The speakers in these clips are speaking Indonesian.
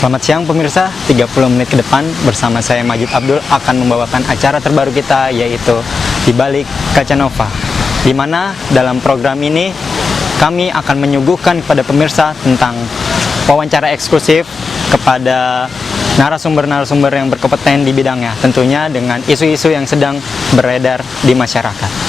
Selamat siang pemirsa, 30 menit ke depan bersama saya Majid Abdul akan membawakan acara terbaru kita, yaitu Di Balik Kaca Nova, di mana dalam program ini kami akan menyuguhkan kepada pemirsa tentang wawancara eksklusif kepada narasumber-narasumber yang berkompeten di bidangnya, tentunya dengan isu-isu yang sedang beredar di masyarakat.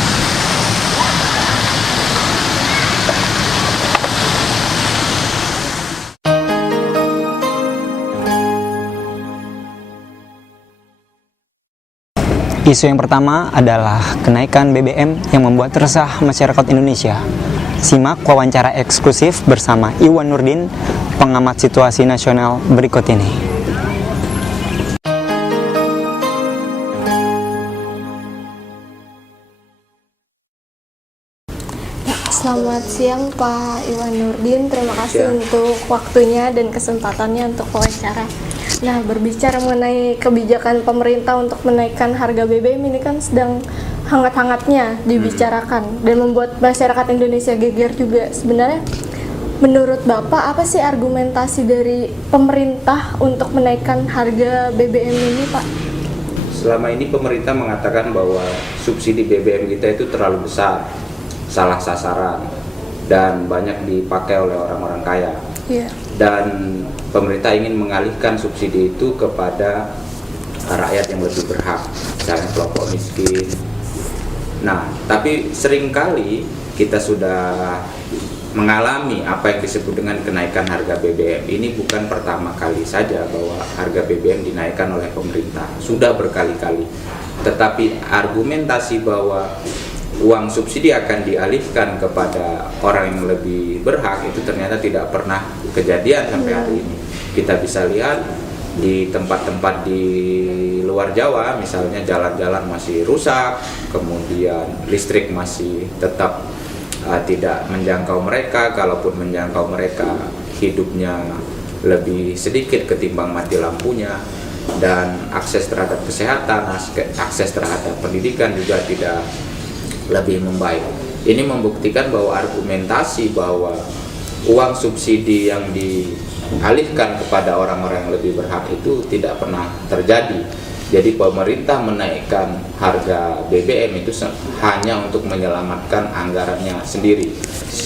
Isu yang pertama adalah kenaikan BBM yang membuat resah masyarakat Indonesia. Simak wawancara eksklusif bersama Iwan Nurdin, pengamat situasi nasional berikut ini. Selamat siang Pak Iwan Nurdin, terima kasih untuk waktunya dan kesempatannya untuk wawancara. Nah, berbicara mengenai kebijakan pemerintah untuk menaikkan harga BBM ini kan sedang hangat-hangatnya dibicarakan dan membuat masyarakat Indonesia geger juga. Sebenarnya menurut Bapak apa sih argumentasi dari pemerintah untuk menaikkan harga BBM ini, Pak? Selama ini pemerintah mengatakan bahwa subsidi BBM kita itu terlalu besar, salah sasaran, dan banyak dipakai oleh orang-orang kaya. Dan pemerintah ingin mengalihkan subsidi itu kepada rakyat yang lebih berhak, misalnya kelompok miskin. Nah, tapi seringkali kita sudah mengalami apa yang disebut dengan kenaikan harga BBM. Ini bukan pertama kali saja bahwa harga BBM dinaikkan oleh pemerintah, sudah berkali-kali. Tetapi argumentasi bahwa uang subsidi akan dialihkan kepada orang yang lebih berhak itu ternyata tidak pernah kejadian sampai hari ini. Kita bisa lihat di tempat-tempat di luar Jawa, misalnya jalan-jalan masih rusak, kemudian listrik masih tetap tidak menjangkau mereka. Kalaupun menjangkau mereka, hidupnya lebih sedikit ketimbang mati lampunya, dan akses terhadap kesehatan, akses terhadap pendidikan juga tidak lebih membaik. Ini membuktikan bahwa argumentasi bahwa uang subsidi yang dialihkan kepada orang-orang yang lebih berhak itu tidak pernah terjadi. Jadi pemerintah menaikkan harga BBM itu hanya untuk menyelamatkan anggarannya sendiri.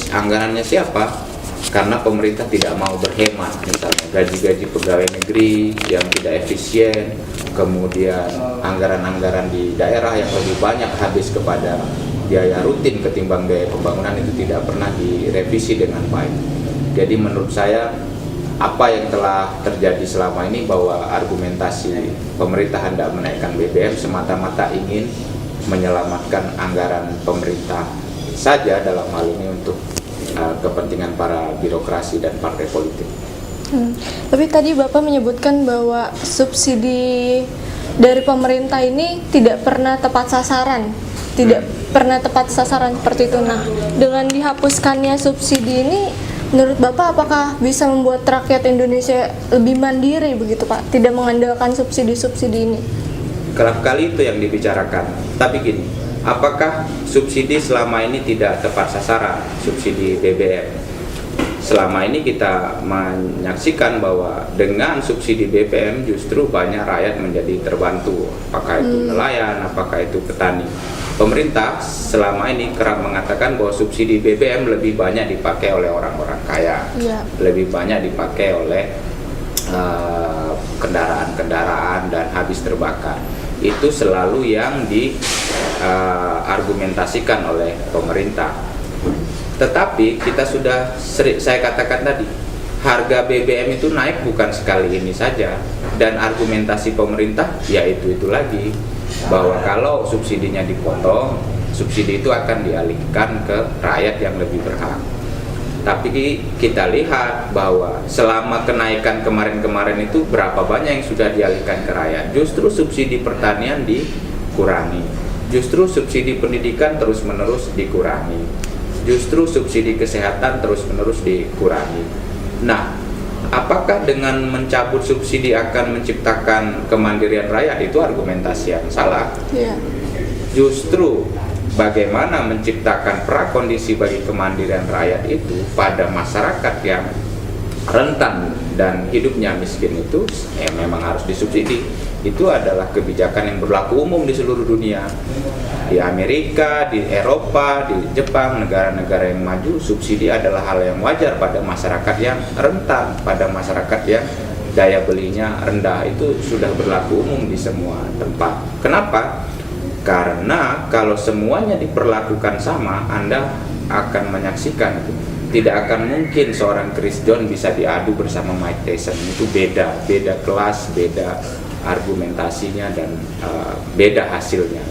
Anggarannya siapa? Karena pemerintah tidak mau berhemat, misalnya gaji-gaji pegawai negeri yang tidak efisien, kemudian anggaran-anggaran di daerah yang lebih banyak habis kepada biaya rutin ketimbang biaya pembangunan itu tidak pernah direvisi dengan baik. Jadi menurut saya apa yang telah terjadi selama ini bahwa argumentasi pemerintah hendak menaikkan BBM semata-mata ingin menyelamatkan anggaran pemerintah saja, dalam hal ini untuk kepentingan para birokrasi dan partai politik. Tapi tadi Bapak menyebutkan bahwa subsidi dari pemerintah ini tidak pernah tepat sasaran. Tidak pernah tepat sasaran seperti itu. Nah, dengan dihapuskannya subsidi ini, menurut Bapak apakah bisa membuat rakyat Indonesia lebih mandiri begitu Pak? Tidak mengandalkan subsidi-subsidi ini? Kerap kali itu yang dibicarakan. Tapi gini, apakah subsidi selama ini tidak tepat sasaran, subsidi BBM? Selama ini kita menyaksikan bahwa dengan subsidi BBM justru banyak rakyat menjadi terbantu, apakah itu nelayan, apakah itu petani. Pemerintah selama ini kerap mengatakan bahwa subsidi BBM lebih banyak dipakai oleh orang-orang kaya, lebih banyak dipakai oleh kendaraan-kendaraan dan habis terbakar. Itu selalu yang diargumentasikan oleh pemerintah. Tetapi kita sudah saya katakan tadi, harga BBM itu naik bukan sekali ini saja, dan argumentasi pemerintah yaitu itu lagi, bahwa kalau subsidinya dipotong, subsidi itu akan dialihkan ke rakyat yang lebih berhak. Tapi kita lihat bahwa selama kenaikan kemarin-kemarin itu berapa banyak yang sudah dialihkan ke rakyat. Justru subsidi pertanian dikurangi, justru subsidi pendidikan terus-menerus dikurangi, justru subsidi kesehatan terus-menerus dikurangi. Nah, apakah dengan mencabut subsidi akan menciptakan kemandirian rakyat? Itu argumentasi yang salah. Justru bagaimana menciptakan prakondisi bagi kemandirian rakyat itu pada masyarakat yang rentan dan hidupnya miskin itu memang harus disubsidi. Itu adalah kebijakan yang berlaku umum di seluruh dunia. Di Amerika, di Eropa, di Jepang, negara-negara yang maju, subsidi adalah hal yang wajar pada masyarakat yang rentan, pada masyarakat yang daya belinya rendah. Itu sudah berlaku umum di semua tempat. Kenapa? Karena kalau semuanya diperlakukan sama, Anda akan menyaksikan itu. Tidak akan mungkin seorang Chris John bisa diadu bersama Mike Tyson. Itu beda kelas, beda argumentasinya, dan beda hasilnya.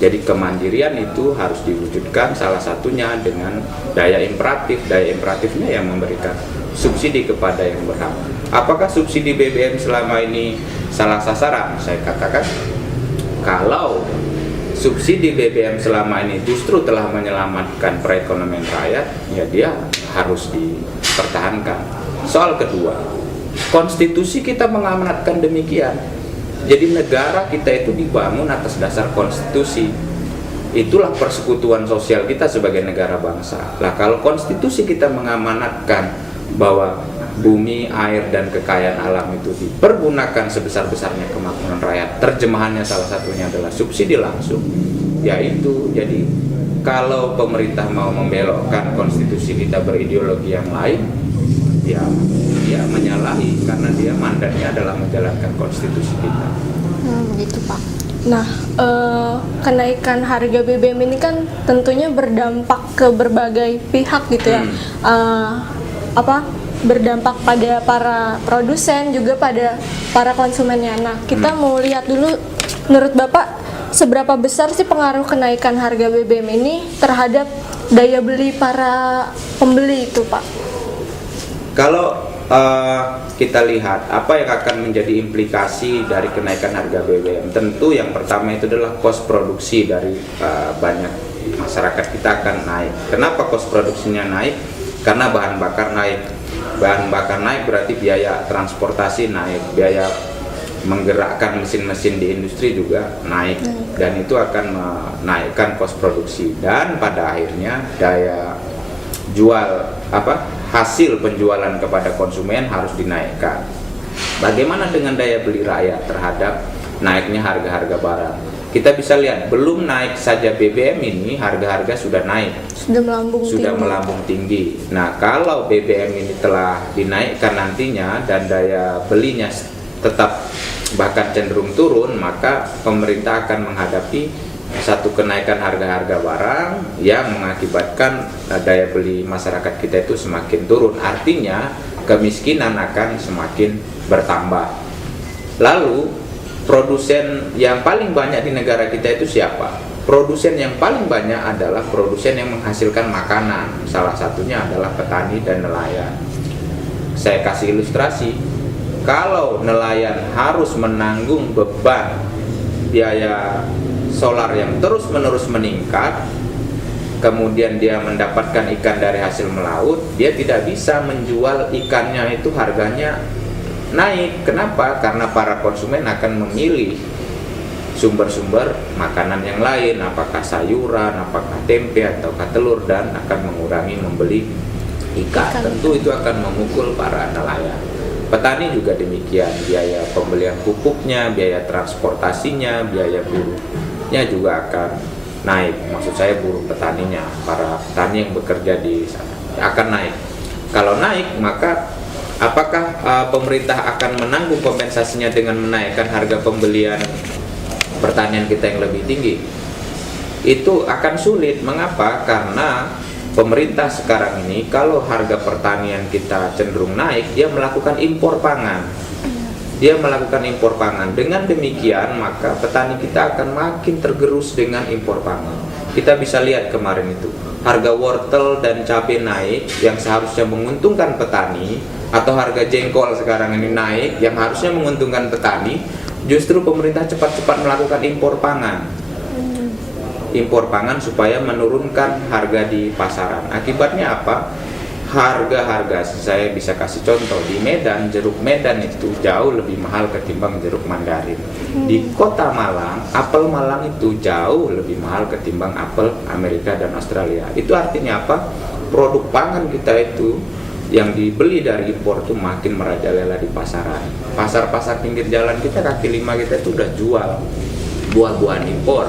Jadi kemandirian itu harus diwujudkan, salah satunya dengan daya imperatif. Daya imperatifnya yang memberikan subsidi kepada yang berhak. Apakah subsidi BBM selama ini salah sasaran? Saya katakan, kalau subsidi BBM selama ini justru telah menyelamatkan perekonomian rakyat, ya dia harus dipertahankan. Soal kedua, konstitusi kita mengamanatkan demikian. Jadi negara kita itu dibangun atas dasar konstitusi. Itulah persekutuan sosial kita sebagai negara bangsa. Lah kalau konstitusi kita mengamanatkan bahwa bumi, air, dan kekayaan alam itu dipergunakan sebesar-besarnya kemakmuran rakyat, terjemahannya salah satunya adalah subsidi langsung, yaitu jadi kalau pemerintah mau membelokkan konstitusi kita berideologi yang lain, ya dia menyalahi, karena dia mandatnya adalah menjalankan konstitusi kita. Begitu Pak. Nah, kenaikan harga BBM ini kan tentunya berdampak ke berbagai pihak gitu ya. Berdampak pada para produsen, juga pada para konsumennya. Nah, kita mau lihat dulu, menurut Bapak, seberapa besar sih pengaruh kenaikan harga BBM ini terhadap daya beli para pembeli itu, Pak? Kalau kita lihat apa yang akan menjadi implikasi dari kenaikan harga BBM, tentu yang pertama itu adalah kos produksi dari banyak masyarakat kita akan naik. Kenapa kos produksinya naik? Karena bahan bakar naik. Bahan bakar naik berarti biaya transportasi naik, biaya menggerakkan mesin-mesin di industri juga naik, dan itu akan menaikkan kos produksi, dan pada akhirnya daya jual hasil penjualan kepada konsumen harus dinaikkan. Bagaimana dengan daya beli rakyat terhadap naiknya harga-harga barang? Kita bisa lihat, belum naik saja BBM ini harga-harga sudah naik, sudah melambung tinggi. Nah, kalau BBM ini telah dinaikkan nantinya dan daya belinya tetap bahkan cenderung turun, maka pemerintah akan menghadapi satu kenaikan harga-harga barang yang mengakibatkan daya beli masyarakat kita itu semakin turun. Artinya kemiskinan akan semakin bertambah. Lalu produsen yang paling banyak di negara kita itu siapa? Produsen yang paling banyak adalah produsen yang menghasilkan makanan. Salah satunya adalah petani dan nelayan. Saya kasih ilustrasi. Kalau nelayan harus menanggung beban biaya solar yang terus-menerus meningkat, kemudian dia mendapatkan ikan dari hasil melaut, dia tidak bisa menjual ikannya itu harganya naik. Kenapa? Karena para konsumen akan memilih sumber-sumber makanan yang lain, apakah sayuran, apakah tempe, ataukah telur, dan akan mengurangi membeli ikan. Tentu itu akan memukul para nelayan. Petani juga demikian, biaya pembelian pupuknya, biaya transportasinya, biaya buruhnya juga akan naik. Maksud saya buruh petaninya, para petani yang bekerja di sana akan naik. Kalau naik, maka apakah pemerintah akan menanggung kompensasinya dengan menaikkan harga pembelian pertanian kita yang lebih tinggi? Itu akan sulit. Mengapa? Karena pemerintah sekarang ini kalau harga pertanian kita cenderung naik, dia melakukan impor pangan. Dengan demikian, maka petani kita akan makin tergerus dengan impor pangan. Kita bisa lihat kemarin itu, harga wortel dan cabai naik yang seharusnya menguntungkan petani, atau harga jengkol sekarang ini naik yang harusnya menguntungkan petani, justru pemerintah cepat-cepat melakukan impor pangan supaya menurunkan harga di pasaran. Akibatnya apa? Harga-harga, saya bisa kasih contoh, di Medan, jeruk Medan itu jauh lebih mahal ketimbang jeruk Mandarin. Di kota Malang, apel Malang itu jauh lebih mahal ketimbang apel Amerika dan Australia. Itu artinya apa? Produk pangan kita itu yang dibeli dari impor itu makin merajalela di pasaran. Pasar-pasar pinggir jalan kita, kaki lima kita itu udah jual buah-buahan impor,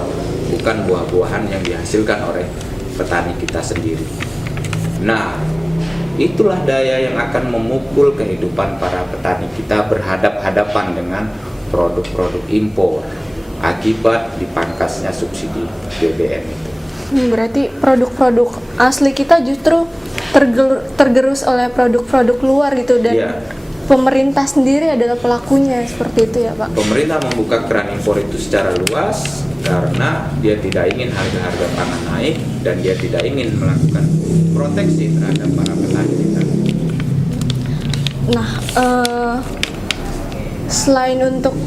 bukan buah-buahan yang dihasilkan oleh petani kita sendiri. Nah, itulah daya yang akan memukul kehidupan para petani kita berhadap-hadapan dengan produk-produk impor akibat dipangkasnya subsidi BBM itu. Berarti produk-produk asli kita justru tergerus oleh produk-produk luar gitu, dan Iya. pemerintah sendiri adalah pelakunya, seperti itu ya Pak? Pemerintah membuka keran impor itu secara luas karena dia tidak ingin harga-harga pangan naik dan dia tidak ingin melakukan proteksi terhadap para petani kita. Nah, selain untuk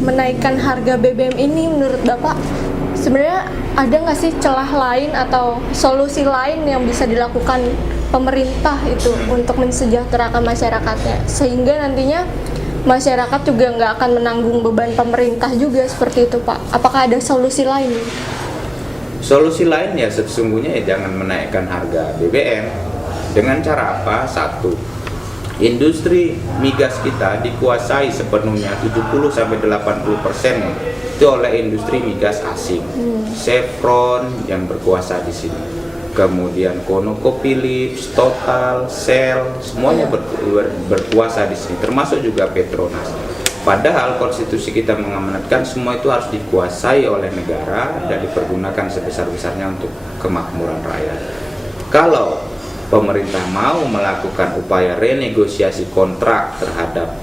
menaikkan harga BBM ini, menurut Bapak sebenarnya ada nggak sih celah lain atau solusi lain yang bisa dilakukan pemerintah itu untuk mensejahterakan masyarakatnya, sehingga nantinya masyarakat juga nggak akan menanggung beban pemerintah juga, seperti itu Pak? Apakah ada solusi lain? Solusi lain ya sesungguhnya ya jangan menaikkan harga BBM. Dengan cara apa? Satu, industri migas kita dikuasai sepenuhnya 70-80% itu oleh industri migas asing. Chevron yang berkuasa di sini. Kemudian ConocoPhillips, Total, Shell, semuanya berkuasa di sini, termasuk juga Petronas. Padahal konstitusi kita mengamanatkan semua itu harus dikuasai oleh negara dan dipergunakan sebesar-besarnya untuk kemakmuran rakyat. Kalau pemerintah mau melakukan upaya renegosiasi kontrak terhadap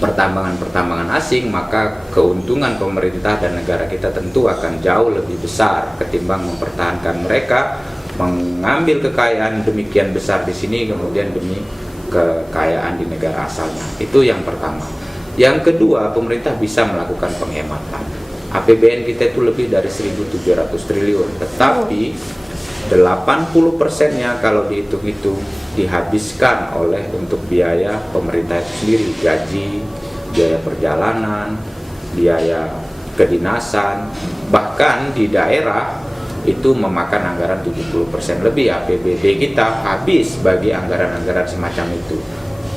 pertambangan asing, maka keuntungan pemerintah dan negara kita tentu akan jauh lebih besar ketimbang mempertahankan mereka mengambil kekayaan demikian besar di sini kemudian demi kekayaan di negara asalnya. Itu yang pertama. Yang kedua, pemerintah bisa melakukan penghematan. APBN kita itu lebih dari 1.700 triliun, tetapi 80%-nya kalau dihitung-hitung dihabiskan oleh untuk biaya pemerintah itu sendiri, gaji, biaya perjalanan, biaya kedinasan, bahkan di daerah itu memakan anggaran 70% lebih APBD kita habis bagi anggaran-anggaran semacam itu.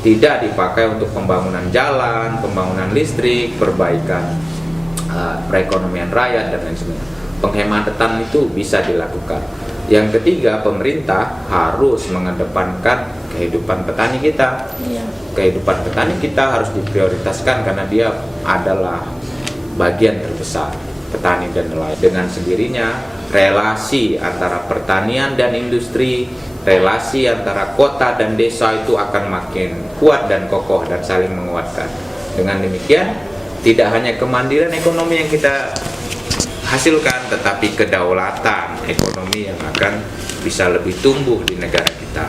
Tidak dipakai untuk pembangunan jalan, pembangunan listrik, perbaikan perekonomian rakyat dan lain sebagainya. Penghematan itu bisa dilakukan. Yang ketiga, pemerintah harus mengedepankan kehidupan petani kita. Kehidupan petani kita harus diprioritaskan karena dia adalah bagian terbesar petani dan nelayan. Dengan sendirinya, relasi antara pertanian dan industri, relasi antara kota dan desa itu akan makin kuat dan kokoh dan saling menguatkan. Dengan demikian, tidak hanya kemandirian ekonomi yang kita hasilkan, tetapi kedaulatan ekonomi yang akan bisa lebih tumbuh di negara kita.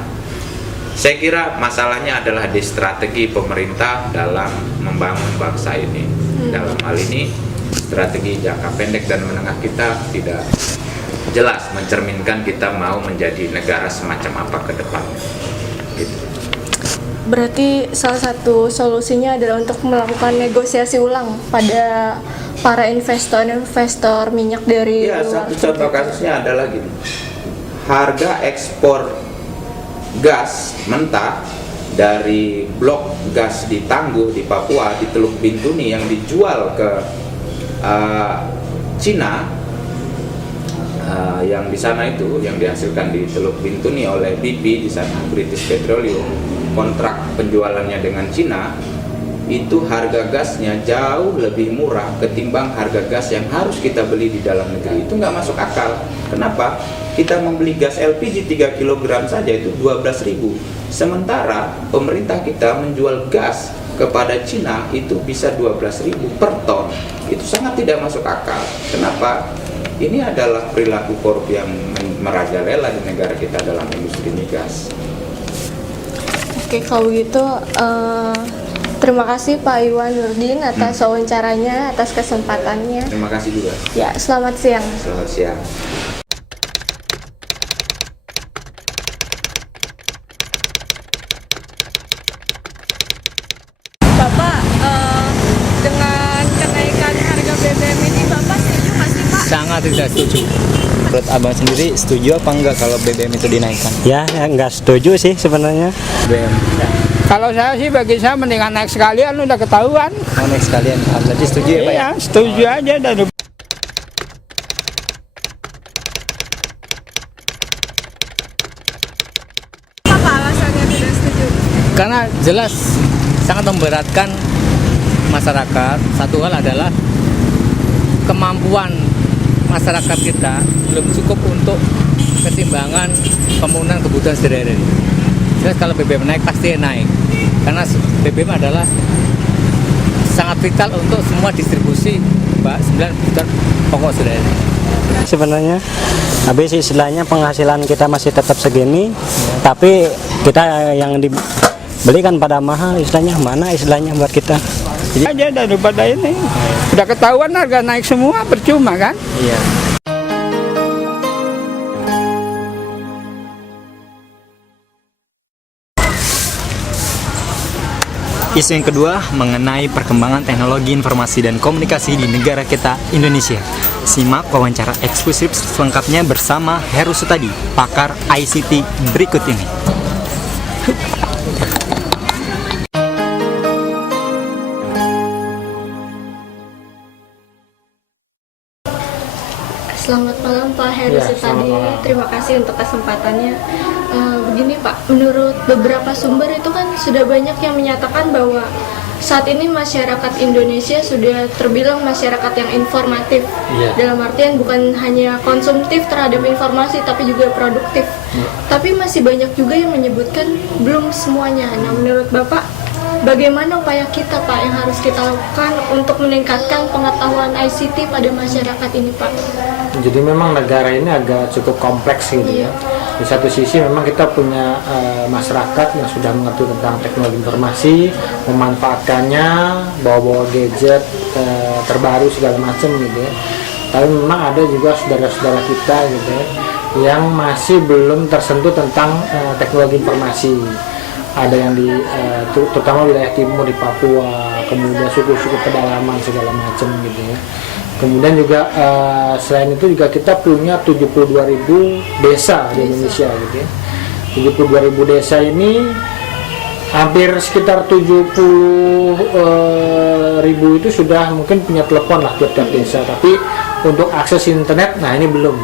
Saya kira masalahnya adalah di strategi pemerintah dalam membangun bangsa ini. Dalam hal ini, strategi jangka pendek dan menengah kita tidak jelas mencerminkan kita mau menjadi negara semacam apa ke depan. Gitu. Berarti salah satu solusinya adalah untuk melakukan negosiasi ulang pada para investor minyak dari Ya, luar. satu contoh kasusnya adalah gini. Harga ekspor gas mentah dari blok gas di Tangguh di Papua di Teluk Bintuni yang dijual ke Cina, yang di sana itu yang dihasilkan di Teluk Bintuni oleh BP di sana, British Petroleum, kontrak penjualannya dengan Cina itu harga gasnya jauh lebih murah ketimbang harga gas yang harus kita beli di dalam negeri. Itu nggak masuk akal. Kenapa? Kita membeli gas LPG 3 kg saja itu 12.000. Sementara pemerintah kita menjual gas kepada Cina itu bisa 12.000 per ton. Itu sangat tidak masuk akal. Kenapa? Ini adalah perilaku korup yang merajalela di negara kita dalam industri migas. Oke, kalau gitu terima kasih Pak Iwan Nurdin atas wawancaranya, atas kesempatannya. Terima kasih juga. Ya, selamat siang. Selamat siang. Bapak, dengan kenaikan harga BBM ini Bapak setuju nggak sih Pak? Sangat sangat tidak setuju. Menurut abang sendiri setuju apa enggak kalau BBM itu dinaikkan? Ya, nggak setuju sih sebenarnya. BBM. Kalau saya sih bagi saya mendingan naik sekalian udah ketahuan. Mau naik sekalian. Berarti setuju ya Pak? Iya, setuju aja dan Apa alasannya tidak setuju? karena jelas sangat memberatkan masyarakat. Satu hal adalah kemampuan masyarakat kita belum cukup untuk ketimbangan pemenuhan kebutuhan sehari-hari. Jelas kalau BBM naik pasti naik, karena BBM adalah sangat vital untuk semua distribusi 9 kebutuhan pokok sehari-hari. Sebenarnya habis istilahnya penghasilan kita masih tetap segini, tapi kita yang dibelikan pada mahal, istilahnya mana istilahnya buat kita. Jadi aja daripada ini udah ketahuan harga naik semua percuma kan. Iya. Isu yang kedua mengenai perkembangan teknologi informasi dan komunikasi di negara kita, Indonesia. Simak wawancara eksklusif selengkapnya bersama Heru Sutadi, pakar ICT berikut ini. Selamat malam Pak Heru Sutadi, terima kasih untuk kesempatannya. Begini Pak, menurut beberapa sumber itu kan sudah banyak yang menyatakan bahwa saat ini masyarakat Indonesia sudah terbilang masyarakat yang informatif. Dalam artian bukan hanya konsumtif terhadap informasi tapi juga produktif. Tapi masih banyak juga yang menyebutkan belum semuanya. Nah, menurut Bapak, bagaimana upaya kita Pak yang harus kita lakukan untuk meningkatkan pengetahuan ICT pada masyarakat ini Pak? Jadi memang negara ini agak cukup kompleks gitu ya. Di satu sisi memang kita punya masyarakat yang sudah mengerti tentang teknologi informasi, memanfaatkannya, bawa-bawa gadget terbaru segala macam gitu ya. Tapi memang ada juga saudara-saudara kita gitu ya, yang masih belum tersentuh tentang teknologi informasi. Ada yang di terutama wilayah timur di Papua, kemudian suku-suku pedalaman segala macam gitu ya. Kemudian juga selain itu juga kita punya 72.000 desa di Indonesia gitu ya. 72.000 desa ini hampir sekitar 70.000 itu sudah mungkin punya telepon lah tiap-tiap desa, tapi untuk akses internet, nah ini belum.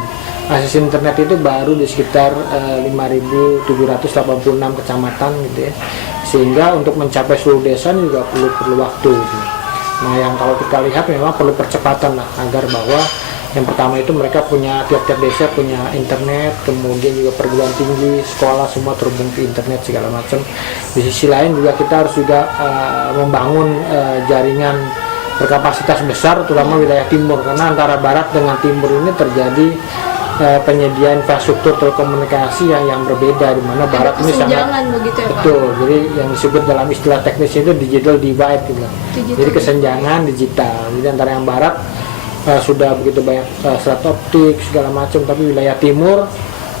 Akses internet itu baru di sekitar 5.786 kecamatan gitu ya. Sehingga untuk mencapai seluruh desa juga perlu waktu gitu. Nah, yang kalau kita lihat memang perlu percepatan lah, agar bahwa yang pertama itu mereka punya, tiap-tiap desa punya internet, kemudian juga perguruan tinggi, sekolah semua terhubung ke internet segala macam. Di sisi lain juga kita harus juga membangun jaringan berkapasitas besar, terutama wilayah timur, karena antara barat dengan timur ini terjadi penyedia infrastruktur telekomunikasi yang berbeda, di mana barat ini sangat begitu ya, Pak? betul. Jadi yang disebut dalam istilah teknis itu digital divide gitu. Jadi kesenjangan digital. Jadi antara yang barat sudah begitu banyak serat optik segala macam, tapi wilayah timur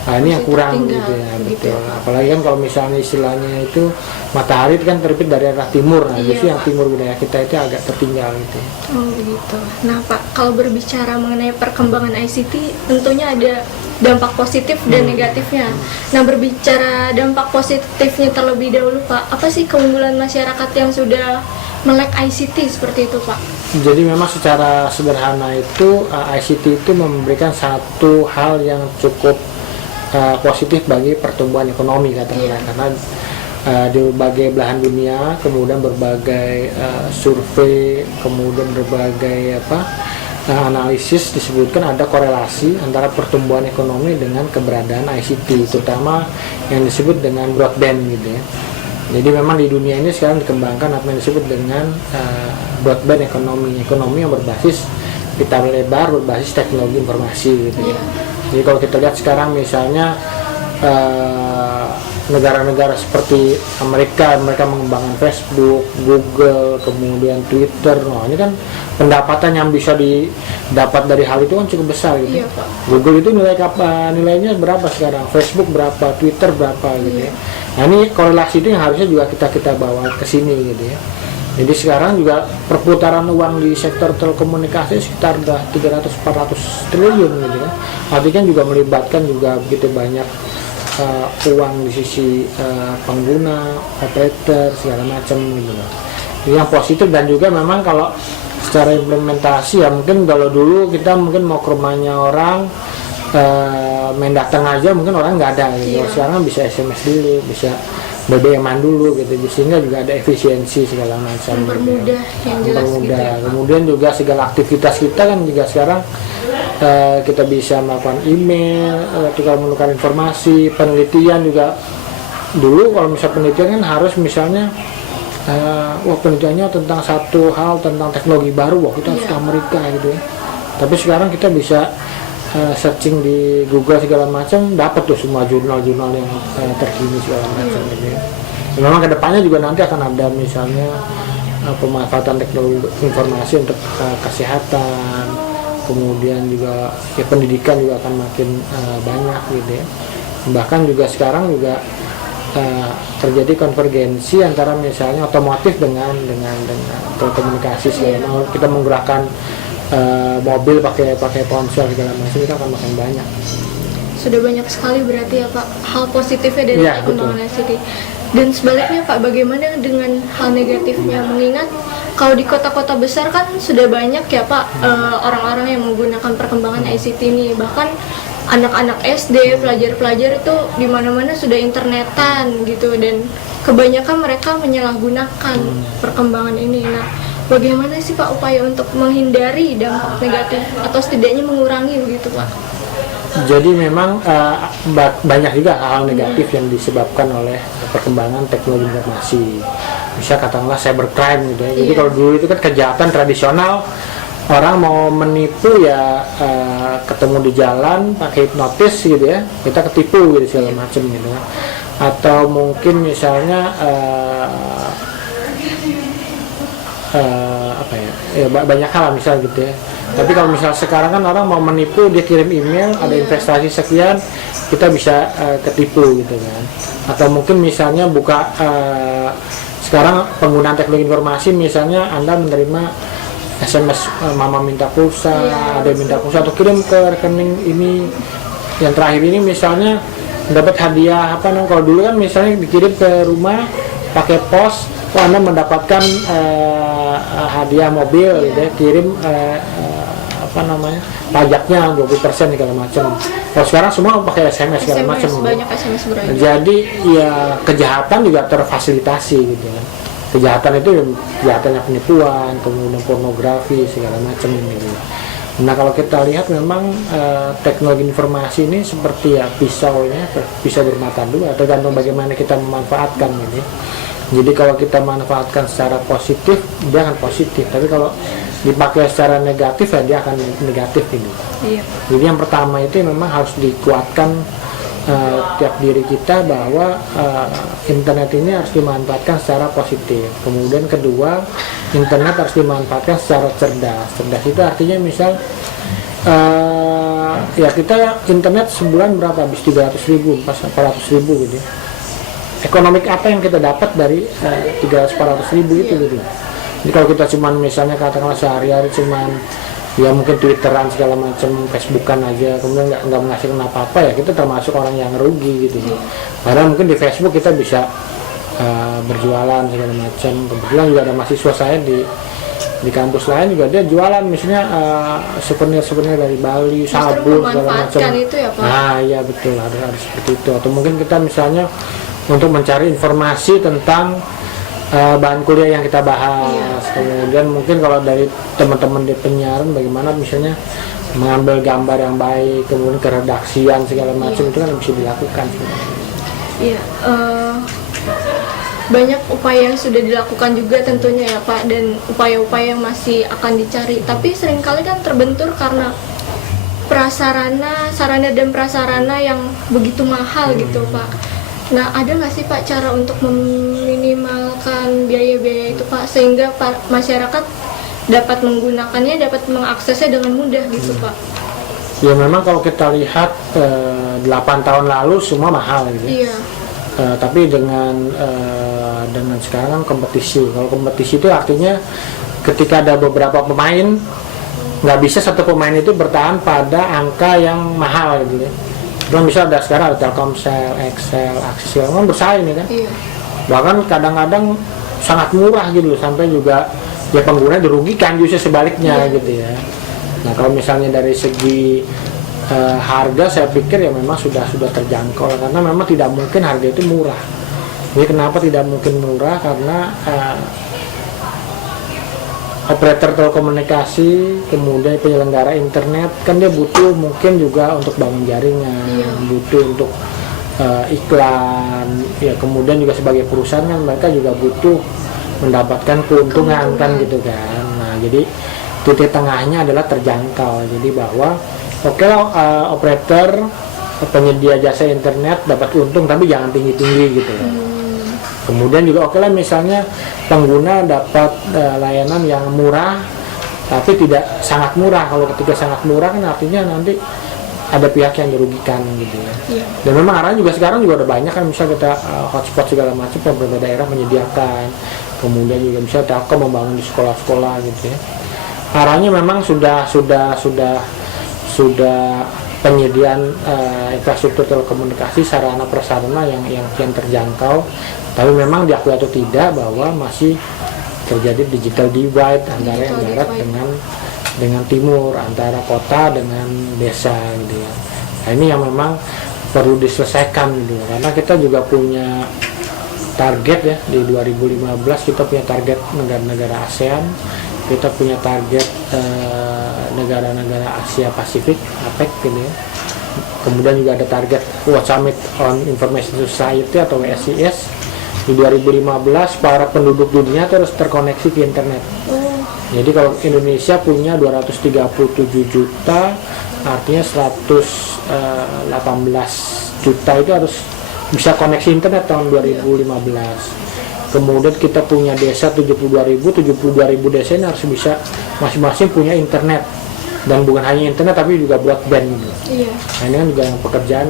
ini yang kurang gitu ya, betul. Apalagi kan kalau misalnya istilahnya itu matahari itu kan terbit dari arah timur, nah justru yang timur wilayah kita itu agak tertinggal gitu. Oh begitu. Nah Pak, kalau berbicara mengenai perkembangan ICT, tentunya ada dampak positif dan negatifnya. Nah, berbicara dampak positifnya terlebih dahulu Pak, apa sih keunggulan masyarakat yang sudah melek ICT seperti itu Pak? Jadi memang secara sederhana itu ICT itu memberikan satu hal yang cukup positif bagi pertumbuhan ekonomi katakanlah, karena di berbagai belahan dunia, kemudian berbagai survei, kemudian berbagai analisis disebutkan ada korelasi antara pertumbuhan ekonomi dengan keberadaan ICT, terutama yang disebut dengan broadband gitu ya. Jadi memang di dunia ini sekarang dikembangkan apa yang disebut dengan broadband ekonomi yang berbasis pita lebar, berbasis teknologi informasi gitu ya. Jadi kalau kita lihat sekarang misalnya negara-negara seperti Amerika, mereka mengembangkan Facebook, Google, kemudian Twitter. Nah, ini kan pendapatan yang bisa didapat dari hal itu kan cukup besar gitu. Iya, Pak. Google itu nilainya berapa sekarang? Facebook berapa? Twitter berapa gitu ya. Nah, ini korelasi itu yang harusnya juga kita bawa ke sini gitu ya. Jadi sekarang juga perputaran uang di sektor telekomunikasi sekitar udah 300-400 triliun gitu kan. Artinya juga melibatkan juga begitu banyak uang di sisi pengguna, operator segala macam gitu loh. Yang positif, dan juga memang kalau secara implementasi ya mungkin kalau dulu kita mungkin mau ke rumahnya orang main datang aja mungkin orang nggak ada gitu. Sekarang bisa SMS dulu, bisa BBM-an dulu gitu, sehingga juga ada efisiensi segala macam. Mempermudah yang jelas gitu ya, Pak. Kemudian juga segala aktivitas kita kan juga sekarang kita bisa melakukan email, tukar menukar informasi, penelitian juga. Dulu kalau misalnya penelitian kan harus misalnya penelitiannya tentang satu hal tentang teknologi baru, kita harus ke Amerika gitu ya. Tapi sekarang kita bisa searching di Google segala macam, dapat tuh semua jurnal-jurnal yang terkini segala macam gitu ya. Memang kedepannya juga nanti akan ada misalnya pemanfaatan teknologi informasi untuk kesehatan, kemudian juga ya, pendidikan juga akan makin banyak gitu ya. Bahkan juga sekarang juga terjadi konvergensi antara misalnya otomotif dengan telekomunikasi segala. Kita menggerakkan mobil pakai ponsel segala macam, itu akan makin banyak. Sudah banyak sekali berarti ya Pak hal positifnya dari perkembangan ICT. Dan sebaliknya Pak, bagaimana dengan hal negatifnya? Mengingat kalau di kota-kota besar kan sudah banyak ya Pak orang-orang yang menggunakan perkembangan ICT ini. Bahkan anak-anak SD, pelajar-pelajar itu di mana-mana sudah internetan gitu, dan kebanyakan mereka menyalahgunakan perkembangan ini. Nah, bagaimana sih Pak upaya untuk menghindari dampak negatif atau setidaknya mengurangi begitu Pak? Jadi memang banyak juga hal negatif yang disebabkan oleh perkembangan teknologi informasi. Bisa katakanlah cybercrime gitu ya. Jadi kalau dulu itu kan kejahatan tradisional, orang mau menipu ya ketemu di jalan pakai hipnotis gitu ya, kita ketipu gitu segala macam gitu ya. Atau mungkin misalnya banyak hal misal gitu ya. Tapi kalau misal sekarang kan orang mau menipu, dia kirim email, ada investasi sekian, kita bisa ketipu gitu kan. Atau mungkin misalnya buka sekarang penggunaan teknologi informasi, misalnya Anda menerima SMS mama minta pulsa, ada yang minta pulsa atau kirim ke rekening ini. Yang terakhir ini misalnya dapat hadiah kalau dulu kan misalnya dikirim ke rumah pakai pos, Anda mendapatkan hadiah mobil gitu ya, kirim pajaknya 20% segala macam. Kalau sekarang semua pakai SMS segala macam. Banyak SMS berarti. Jadi ya kejahatan juga terfasilitasi gitu kan. Kejahatan itu kejahatannya penipuan, kemudian pornografi segala macam gitu. Nah kalau kita lihat memang teknologi informasi ini seperti ya pisau bermata dua, tergantung bagaimana kita memanfaatkan ini. Jadi kalau kita manfaatkan secara positif, dia akan positif. Tapi kalau dipakai secara negatif, ya dia akan negatif ini. Iya. Jadi yang pertama itu memang harus dikuatkan tiap diri kita bahwa internet ini harus dimanfaatkan secara positif. Kemudian kedua, internet harus dimanfaatkan secara cerdas. Cerdas itu artinya misal ya kita internet sebulan berapa? Habis 300.000, 400.000 gitu ya. Ekonomik apa yang kita dapat dari 300-400.000 itu gitu. Jadi kalau kita cuman misalnya katakanlah sehari-hari cuman ya mungkin Twitteran segala macam, Facebookan aja, kemudian nggak menghasilkan apa-apa, ya kita termasuk orang yang rugi gitu. Padahal mungkin di Facebook kita bisa berjualan segala macam. Kebetulan juga ada mahasiswa saya di kampus lain juga dia jualan misalnya souvenir dari Bali, sabun segala macam. Itu ya Pak? Nah iya betul, ada seperti itu. Atau mungkin kita misalnya untuk mencari informasi tentang bahan kuliah yang kita bahas. Kemudian mungkin kalau dari teman-teman di penyiaran bagaimana misalnya mengambil gambar yang baik, kemudian keredaksian segala macam itu kan bisa dilakukan. Iya, banyak upaya yang sudah dilakukan juga tentunya ya Pak, dan upaya-upaya yang masih akan dicari. Tapi seringkali kan terbentur karena sarana dan prasarana yang begitu mahal gitu Pak. Nah, ada nggak sih Pak cara untuk meminimalkan biaya-biaya itu Pak, sehingga masyarakat dapat menggunakannya, dapat mengaksesnya dengan mudah gitu Pak? Ya memang kalau kita lihat 8 tahun lalu semua mahal gitu. Iya. Tapi dengan dan sekarang kan kompetisi. Kalau kompetisi itu artinya ketika ada beberapa pemain, nggak bisa satu pemain itu bertahan pada angka yang mahal gitu ya. Belum bisa ada sekarang ada Telkomsel, Excel, Axis kan bersaing nih kan. Iya. Bahkan kadang-kadang sangat murah gitu sampai juga ya pengguna dirugikan justru sebaliknya gitu ya. Nah kalau misalnya dari segi harga saya pikir ya memang sudah terjangkau karena memang tidak mungkin harga itu murah. Jadi kenapa tidak mungkin murah? Karena operator telekomunikasi kemudian penyelenggara internet kan dia butuh mungkin juga untuk bangun jaringan, butuh untuk iklan, ya kemudian juga sebagai perusahaan kan mereka juga butuh mendapatkan keuntungan kan gitu kan. Nah jadi titik tengahnya adalah terjangkau. Jadi bahwa oke lah operator penyedia jasa internet dapat untung tapi jangan tinggi-tinggi gitu ya. Kemudian juga oke lah misalnya pengguna dapat layanan yang murah tapi tidak sangat murah. Kalau ketika sangat murah kan artinya nanti ada pihak yang dirugikan gitu ya. Dan memang arahnya juga sekarang juga ada banyak kan, misalnya kita hotspot segala macam pemerintah daerah menyediakan. Kemudian juga bisa Telkom membangun di sekolah-sekolah gitu ya. Arahnya memang sudah penyediaan infrastruktur telekomunikasi sarana prasarana yang terjangkau, tapi memang diakui atau tidak bahwa masih terjadi digital divide antara yang barat dengan timur, antara kota dengan desa gitu ya. Nah, ini yang memang perlu diselesaikan gitu, karena kita juga punya target ya di 2015 kita punya target negara-negara ASEAN, kita punya target negara-negara Asia Pasifik APEC gitu ya. Kemudian juga ada target World Summit on Information Society atau WSIS di 2015 para penduduk dunia terus terkoneksi ke internet. Jadi kalau Indonesia punya 237 juta, artinya 118 juta itu harus bisa koneksi internet tahun 2015. Kemudian kita punya desa 72.000 desa ini harus bisa masing-masing punya internet, dan bukan hanya internet tapi juga broadband gitu. Nah ini kan juga yang pekerjaan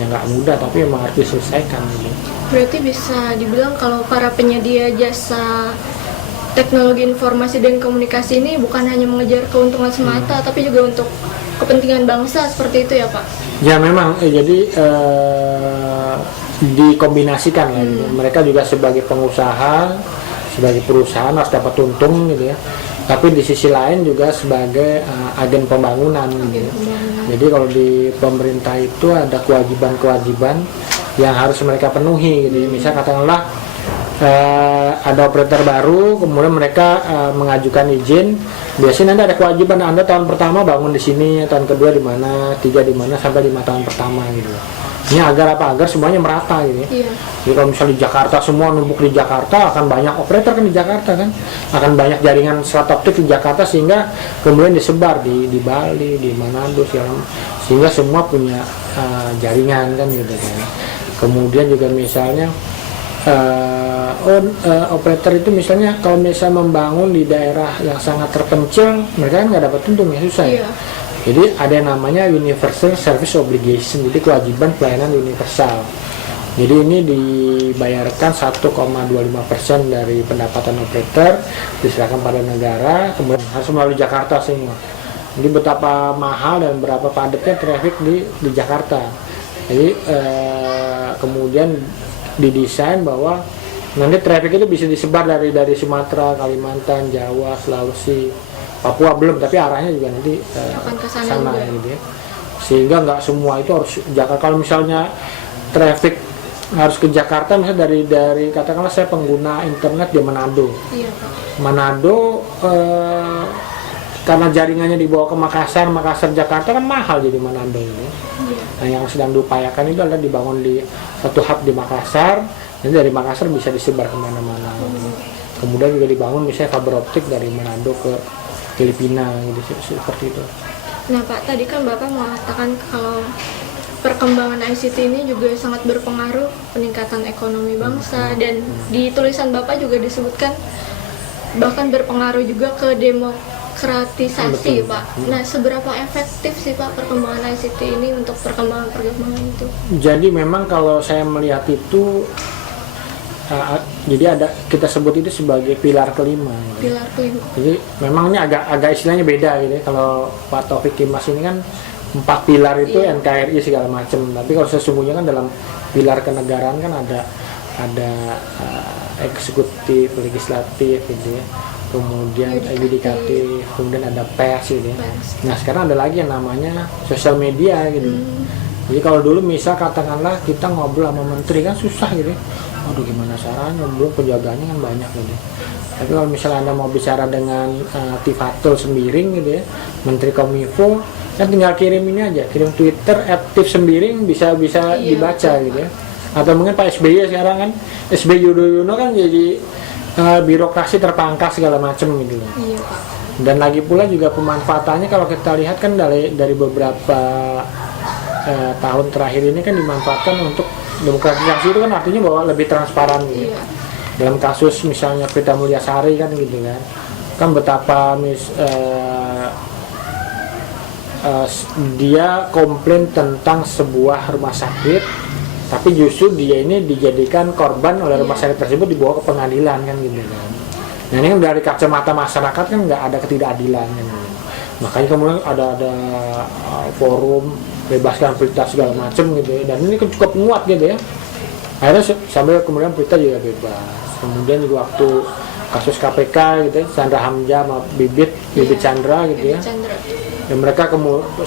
yang nggak mudah tapi memang harus diselesaikan gitu. Berarti bisa dibilang kalau para penyedia jasa teknologi informasi dan komunikasi ini bukan hanya mengejar keuntungan semata tapi juga untuk kepentingan bangsa, seperti itu ya Pak? Ya memang jadi dikombinasikan lah gitu. Mereka juga sebagai pengusaha, sebagai perusahaan harus dapat untung gitu ya, tapi di sisi lain juga sebagai agen pembangunan gitu. Jadi kalau di pemerintah itu ada kewajiban-kewajiban yang harus mereka penuhi gitu. Misal katakanlah ada operator baru, kemudian mereka mengajukan izin, biasanya nanti ada kewajiban Anda tahun pertama bangun di sini, tahun kedua di mana, 3 di mana, sampai 5 tahun pertama gitu. Ini agar apa? Agar semuanya merata gitu ya. Jadi kalau misalnya di Jakarta semua numpuk di Jakarta, akan banyak operator kan di Jakarta kan, akan banyak jaringan serat optik di Jakarta sehingga kemudian disebar di Bali, di Manado, sehingga semua punya jaringan kan gitu kan. Kemudian juga misalnya operator itu misalnya kalau misalnya membangun di daerah yang sangat terpencil, mereka kan nggak dapat untung ya, susah ya. Jadi ada yang namanya Universal Service Obligation, jadi kewajiban pelayanan universal. Jadi ini dibayarkan 1,25% dari pendapatan operator, diserahkan pada negara, kemudian harus melalui Jakarta semua. Jadi betapa mahal dan berapa padatnya traffic di Jakarta. Jadi kemudian didesain bahwa nanti traffic itu bisa disebar dari Sumatera, Kalimantan, Jawa, Sulawesi, Papua belum, tapi arahnya juga nanti sana gitu ya. Sehingga nggak semua itu harus Jakarta. Kalau misalnya traffic harus ke Jakarta, misalnya dari katakanlah saya pengguna internet di Manado. Manado karena jaringannya dibawa ke Makassar Jakarta kan mahal jadi Manado ini. Nah yang sedang diupayakan itu adalah dibangun di satu hub di Makassar, jadi dari Makassar bisa disebar kemana-mana. Kemudian juga dibangun misalnya fiber optik dari Manado ke Filipina gitu, seperti itu. Nah Pak, tadi kan Bapak mengatakan kalau perkembangan ICT ini juga sangat berpengaruh peningkatan ekonomi bangsa, dan di tulisan Bapak juga disebutkan bahkan berpengaruh juga ke demokratisasi. Betul. Pak. Nah seberapa efektif sih Pak perkembangan ICT ini untuk perkembangan itu? Jadi memang kalau saya melihat itu jadi ada kita sebut itu sebagai pilar kelima. Pilar kelima. Jadi memang ini agak istilahnya beda gitu ya. Kalau Pak Taufik Kimas ini kan 4 pilar itu NKRI segala macam. Tapi kalau sesungguhnya kan dalam pilar kenegaraan kan ada eksekutif, legislatif gitu ya. Kemudian yudikatif, kemudian ada pers gitu ya. Nah sekarang ada lagi yang namanya sosial media gitu. Jadi kalau dulu misal katakanlah kita ngobrol sama menteri kan susah gitu ya. Aduh gimana caranya, belum penjaganya kan banyak gitu. Tapi kalau misalnya Anda mau bicara dengan Tifatul Sembiring gitu ya, Menteri Kominfo, kan tinggal kirim ini aja, kirim Twitter @tifsembiring bisa dibaca gitu ya. Atau mungkin Pak SBY sekarang kan, SBY Yudhoyono kan jadi birokrasi terpangkas segala macam gitu. Iya, Pak. Dan lagi pula juga pemanfaatannya kalau kita lihat kan dari beberapa tahun terakhir ini kan dimanfaatkan untuk demokratisasi, itu kan artinya bahwa lebih transparan gitu. Iya. Dalam kasus misalnya Prita Mulyasari kan gitu kan betapa dia komplain tentang sebuah rumah sakit, tapi justru dia ini dijadikan korban oleh rumah sakit tersebut, dibawa ke pengadilan kan gitu kan. Nah ini kan dari kacamata masyarakat kan nggak ada ketidakadilan kan. Makanya kemudian ada forum bebaskan Prita segala macam gitu ya, dan ini kan cukup menguat gitu ya. Akhirnya sampai kemudian Prita juga bebas. Kemudian juga waktu kasus KPK gitu ya, Chandra Hamzah sama Bibit Chandra gitu ya. Dan mereka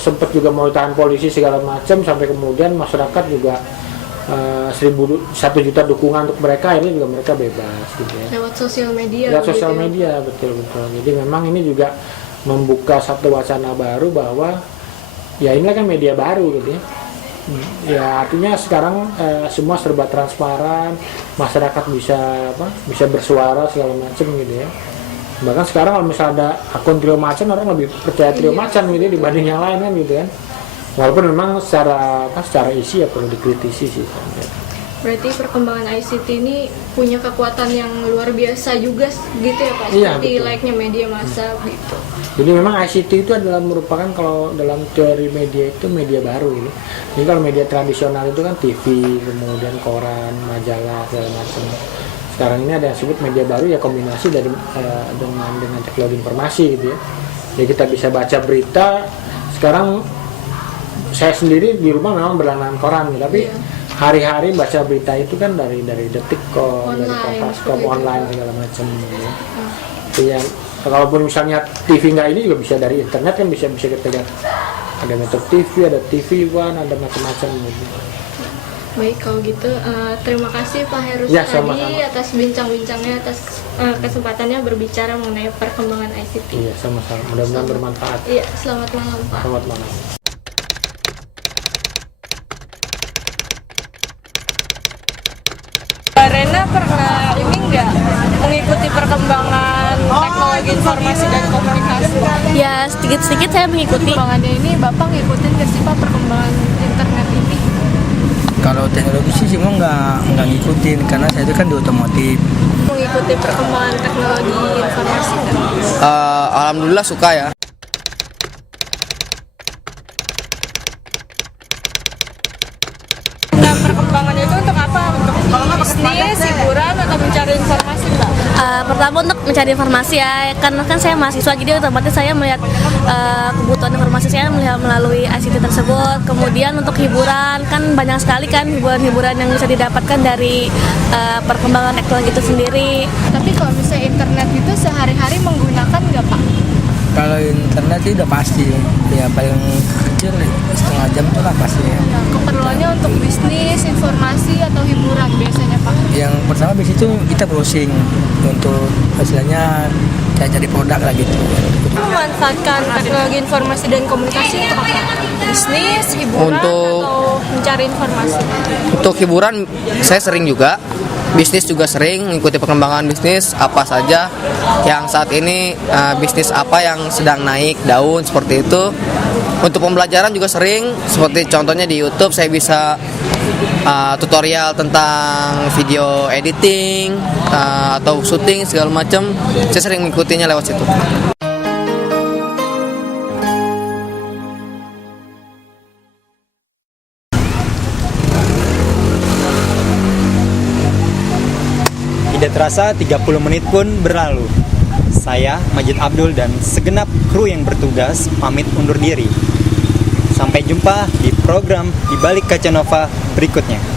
sempat juga mau ditahan polisi segala macam, sampai kemudian masyarakat juga 1 juta dukungan untuk mereka, akhirnya juga mereka bebas gitu ya. Lewat sosial media. Lewat sosial media, betul. Jadi memang ini juga membuka satu wacana baru bahwa ya inilah kan media baru gitu ya. Ya artinya sekarang semua serba transparan, masyarakat bisa bersuara segala macam gitu ya. Bahkan sekarang kalau misalnya ada akun Trio Macan, orang lebih percaya Trio Macan gitu dibanding yang lain kan gitu kan. Walaupun memang secara isi ya perlu dikritisi sih. Berarti perkembangan ICT ini punya kekuatan yang luar biasa juga gitu ya Pak, Iya, seperti betul. layaknya media massa gitu. Jadi memang ICT itu adalah merupakan, kalau dalam teori media itu media baru ini. Jadi kalau media tradisional itu kan TV, kemudian koran, majalah segala macam. Sekarang ini ada yang disebut media baru ya, kombinasi dari dengan teknologi informasi gitu ya. Jadi kita bisa baca berita. Sekarang saya sendiri di rumah memang berlangganan koran gitu, tapi hari-hari baca berita itu kan dari Detikcom, dari Kompas.com, online segala macam gitu ya. Ya, kalaupun misalnya TV nggak ini juga bisa dari internet kan, bisa kita lihat. Ada Metro TV, ada TV One, ada macam-macam gitu. Baik kalau gitu, terima kasih Pak Heru Ya, tadi sama-sama. atas bincang-bincangnya, atas kesempatannya berbicara mengenai perkembangan ICT. Iya, sama-sama. Mudah-mudahan bermanfaat. Iya, selamat malam Pak. Selamat malam. Rena pernah ini nggak mengikuti perkembangan teknologi informasi dan komunikasi? Ya sedikit-sedikit saya mengikuti. Perkembangannya ini Bapak ngikutin nggak sih Pak perkembangan internet ini? Kalau teknologi sih semua nggak ngikutin, karena saya itu kan di otomotif. Mengikuti perkembangan teknologi informasi kan? Alhamdulillah suka ya. Nah, perkembangannya itu untuk apa? Untuk bisnis, hiburan, atau mencari informasi Pak? Pertama untuk mencari informasi ya, karena kan saya mahasiswa, jadi otomatis saya melihat kebutuhan informasi saya melalui ICT tersebut. Kemudian untuk hiburan, kan banyak sekali kan hiburan-hiburan yang bisa didapatkan dari perkembangan teknologi itu sendiri. Tapi kalau misalnya internet itu sehari-hari menggunakan nggak Pak? Kalau internet sih udah pasti ya, paling kecil setengah jam itu lah pasti ya. Keperluannya untuk bisnis, informasi, atau hiburan biasanya Pak? Yang pertama di situ kita browsing untuk hasilnya kayak cari produk lah gitu. Memanfaatkan teknologi informasi dan komunikasi untuk apa? Bisnis, hiburan, Untuk- atau mencari informasi? Untuk hiburan saya sering juga, bisnis juga sering mengikuti perkembangan bisnis apa saja yang saat ini, bisnis apa yang sedang naik daun seperti itu. Untuk pembelajaran juga sering, seperti contohnya di YouTube saya bisa tutorial tentang video editing atau syuting segala macam. Saya sering mengikutinya lewat situ. Tidak terasa 30 menit pun berlalu. Saya, Majid Abdul, dan segenap kru yang bertugas pamit undur diri. Sampai jumpa di program Di Balik Kaca Nova berikutnya.